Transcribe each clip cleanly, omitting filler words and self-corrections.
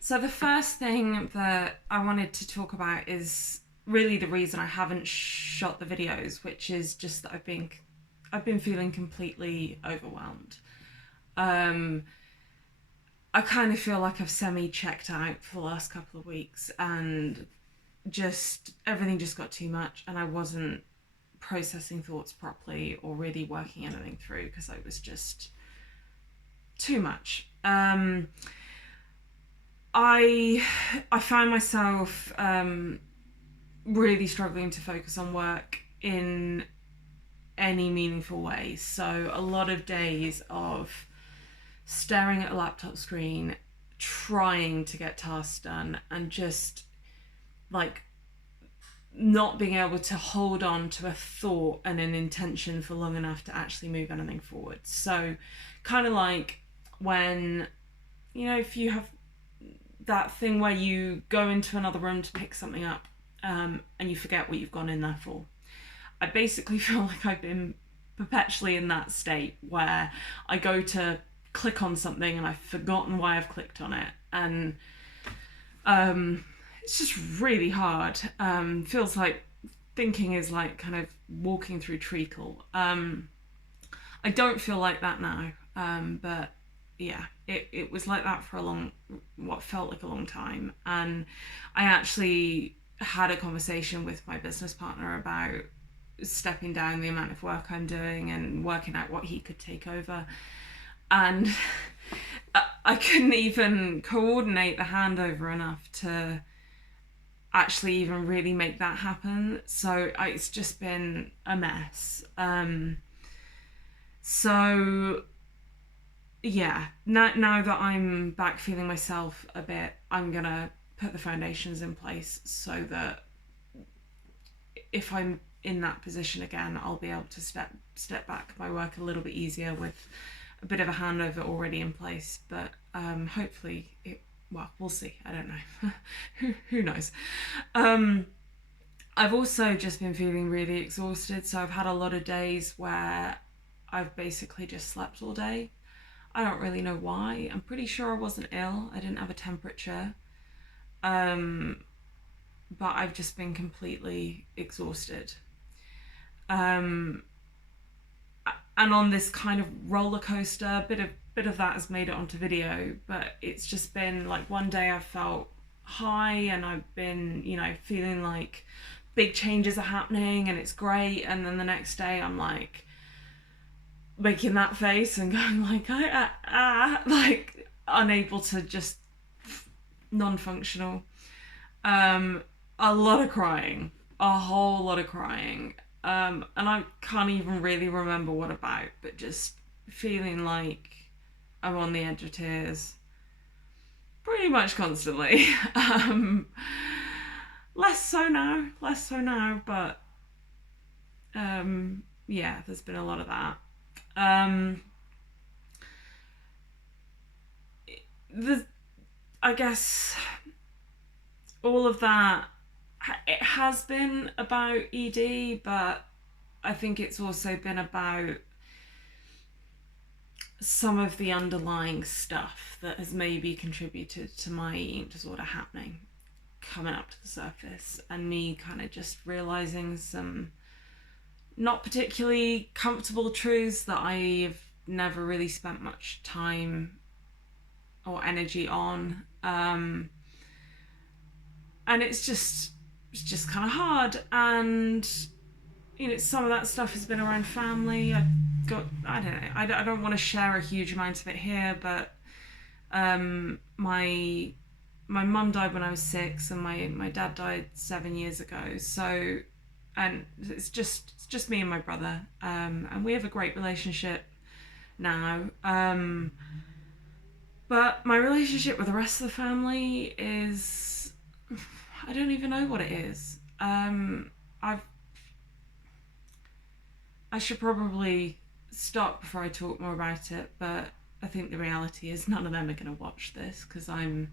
So the first thing that I wanted to talk about is really the reason I haven't shot the videos, which is just that I've been feeling completely overwhelmed. Um, I kind of feel like I've semi checked out for the last couple of weeks, and just everything just got too much, and I wasn't processing thoughts properly or really working anything through because it was just too much. I I find myself really struggling to focus on work in any meaningful way. So a lot of days of staring at a laptop screen, trying to get tasks done, and just like not being able to hold on to a thought and an intention for long enough to actually move anything forward. So, kind of like when, if you have that thing where you go into another room to pick something up, and you forget what you've gone in there for. I basically feel like I've been perpetually in that state where I go to click on something and I've forgotten why I've clicked on it, and it's just really hard. Feels like thinking is like kind of walking through treacle. I don't feel like that now, but yeah, it was like that for what felt like a long time. And I actually had a conversation with my business partner about stepping down the amount of work I'm doing and working out what he could take over. And I couldn't even coordinate the handover enough to actually even really make that happen. So it's just been a mess. So yeah, now that I'm back feeling myself a bit, I'm gonna put the foundations in place so that if I'm in that position again, I'll be able to step back my work a little bit easier with a bit of a handover already in place. But hopefully, we'll see. I don't know. who knows? I've also just been feeling really exhausted, so I've had a lot of days where I've basically just slept all day. I don't really know why. I'm pretty sure I wasn't ill. I didn't have a temperature. Um, but I've just been completely exhausted. Um, and on this kind of roller coaster, a bit of that has made it onto video, but it's just been like one day I've felt high and I've been, feeling like big changes are happening and it's great, and then the next day I'm like making that face and going like like unable to just non-functional. um a lot of crying, a whole lot of crying, and I can't even really remember what about, but just feeling like I'm on the edge of tears pretty much constantly. um less so now, but yeah, there's been a lot of that. um the I guess all of that, it has been about ED, but I think it's also been about some of the underlying stuff that has maybe contributed to my eating disorder happening coming up to the surface, and me kind of just realizing some not particularly comfortable truths that I've never really spent much time or energy on. And it's just kind of hard. And some of that stuff has been around family. I don't know, I don't want to share a huge amount of it here, but my mum died when I was 6, and my dad died 7 years ago. So, and it's just me and my brother, and we have a great relationship now. But my relationship with the rest of the family is, I don't even know what it is. I should probably stop before I talk more about it, but I think the reality is none of them are going to watch this because I'm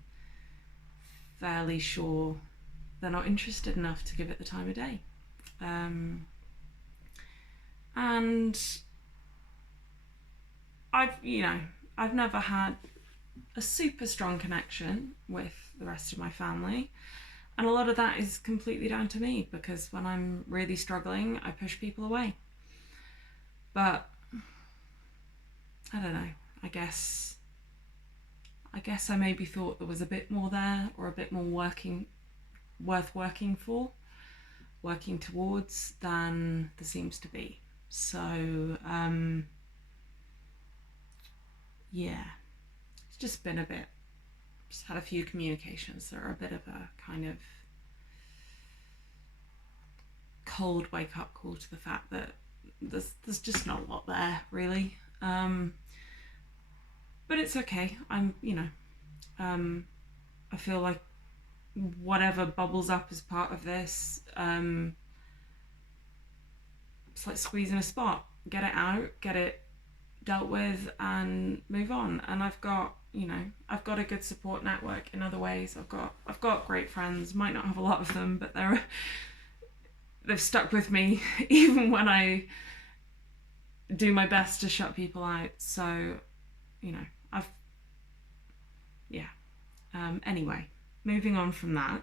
fairly sure they're not interested enough to give it the time of day. And I've, I've never had a super strong connection with the rest of my family. And a lot of that is completely down to me, because when I'm really struggling, I push people away. But I don't know. I guess I maybe thought there was a bit more there, or a bit more worth working towards than there seems to be. So yeah, it's just been a bit. Just had a few communications that are a bit of a kind of cold wake up call to the fact that there's just not a lot there, really. But it's okay. I feel like whatever bubbles up as part of this, it's like squeezing a spot. Get it out, get it dealt with, and move on. And I've got a good support network in other ways. I've got great friends. Might not have a lot of them, but they've stuck with me even when I do my best to shut people out. So, anyway, moving on from that.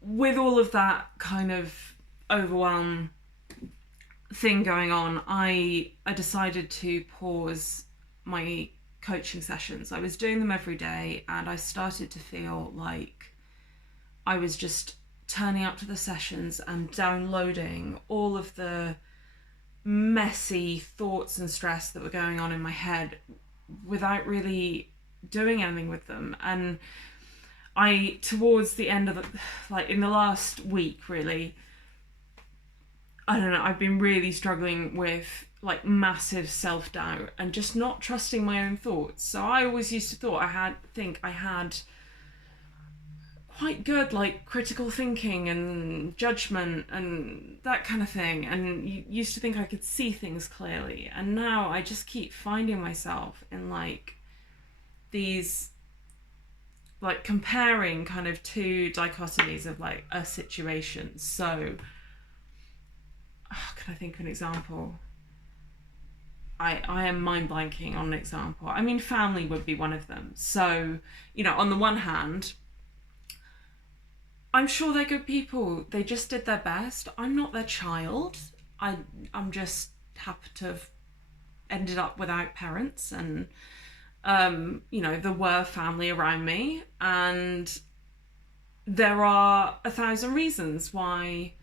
With all of that kind of overwhelm thing going on, I decided to pause my coaching sessions. I was doing them every day, and I started to feel like I was just turning up to the sessions and downloading all of the messy thoughts and stress that were going on in my head without really doing anything with them. And I, towards the end of in the last week, really, I don't know, I've been really struggling with massive self-doubt and just not trusting my own thoughts. So I always used to think I had quite good critical thinking and judgment and that kind of thing, and used to think I could see things clearly. And now I just keep finding myself in these comparing kind of two dichotomies of a situation. So can I think of an example? I am mind blanking on an example. I mean, family would be one of them. So, on the one hand, I'm sure they're good people. They just did their best. I'm not their child. I'm just happy to have ended up without parents, and there were family around me, and there are 1,000 reasons why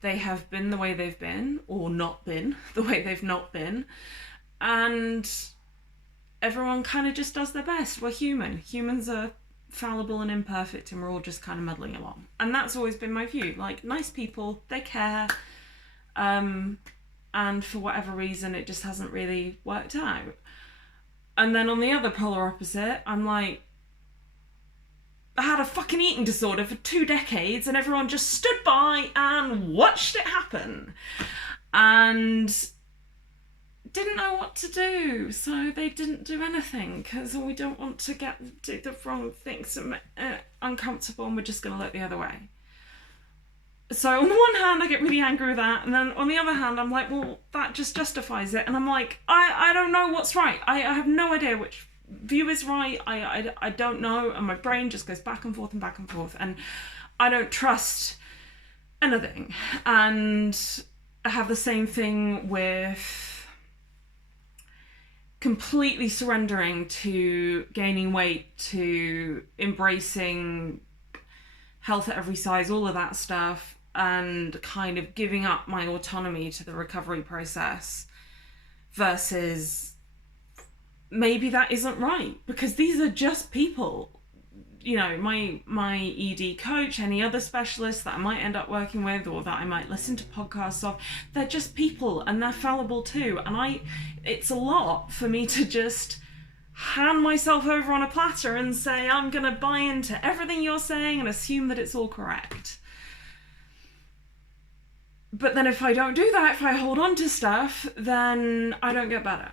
they have been the way they've been, or not been the way they've not been, and everyone kind of just does their best. We're human. Humans are fallible and imperfect, and we're all just kind of muddling along. And that's always been my view. Nice people, they care, and for whatever reason it just hasn't really worked out. And then on the other polar opposite, I'm I had a fucking eating disorder for 2 decades, and everyone just stood by and watched it happen and didn't know what to do, so they didn't do anything, because we don't want to do the wrong things and uncomfortable, and we're just going to look the other way. So on the one hand, I get really angry with that, and then on the other hand, I'm well, that just justifies it. And I'm I don't know what's right. I have no idea which view is right. I don't know, and my brain just goes back and forth and back and forth, and I don't trust anything. And I have the same thing with completely surrendering to gaining weight, to embracing health at every size, all of that stuff, and kind of giving up my autonomy to the recovery process, versus maybe that isn't right, because these are just people. My ED coach, any other specialist that I might end up working with, or that I might listen to podcasts of, they're just people, and they're fallible too. And it's a lot for me to just hand myself over on a platter and say, I'm gonna buy into everything you're saying and assume that it's all correct. But then if I don't do that, if I hold on to stuff, then I don't get better.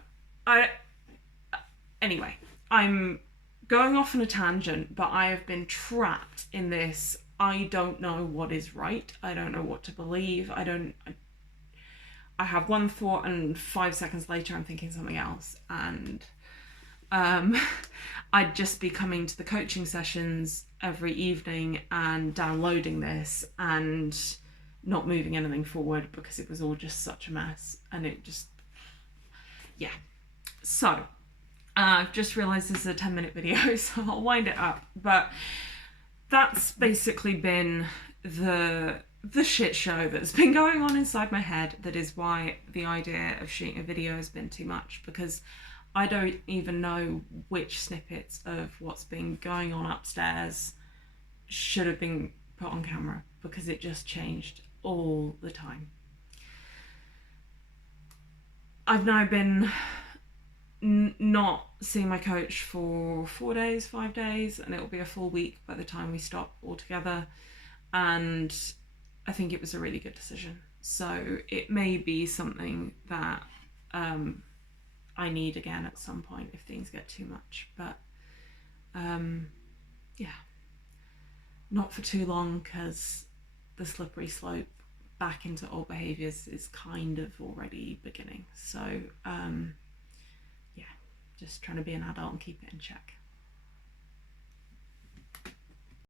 Anyway, I'm going off on a tangent, but I have been trapped in this. I don't know what is right. I don't know what to believe. I have one thought and 5 seconds later I'm thinking something else. And I'd just be coming to the coaching sessions every evening and downloading this and not moving anything forward because it was all just such a mess. And it just, yeah. So I've just realised this is a 10-minute video, so I'll wind it up. But that's basically been the shit show that's been going on inside my head. That is why the idea of shooting a video has been too much, because I don't even know which snippets of what's been going on upstairs should have been put on camera, because it just changed all the time. I've now been not seeing my coach for 4 days, 5 days, and it'll be a full week by the time we stop altogether. And I think it was a really good decision. So it may be something that I need again at some point if things get too much. But yeah, not for too long, because the slippery slope back into old behaviours is kind of already beginning. So yeah, just trying to be an adult and keep it in check.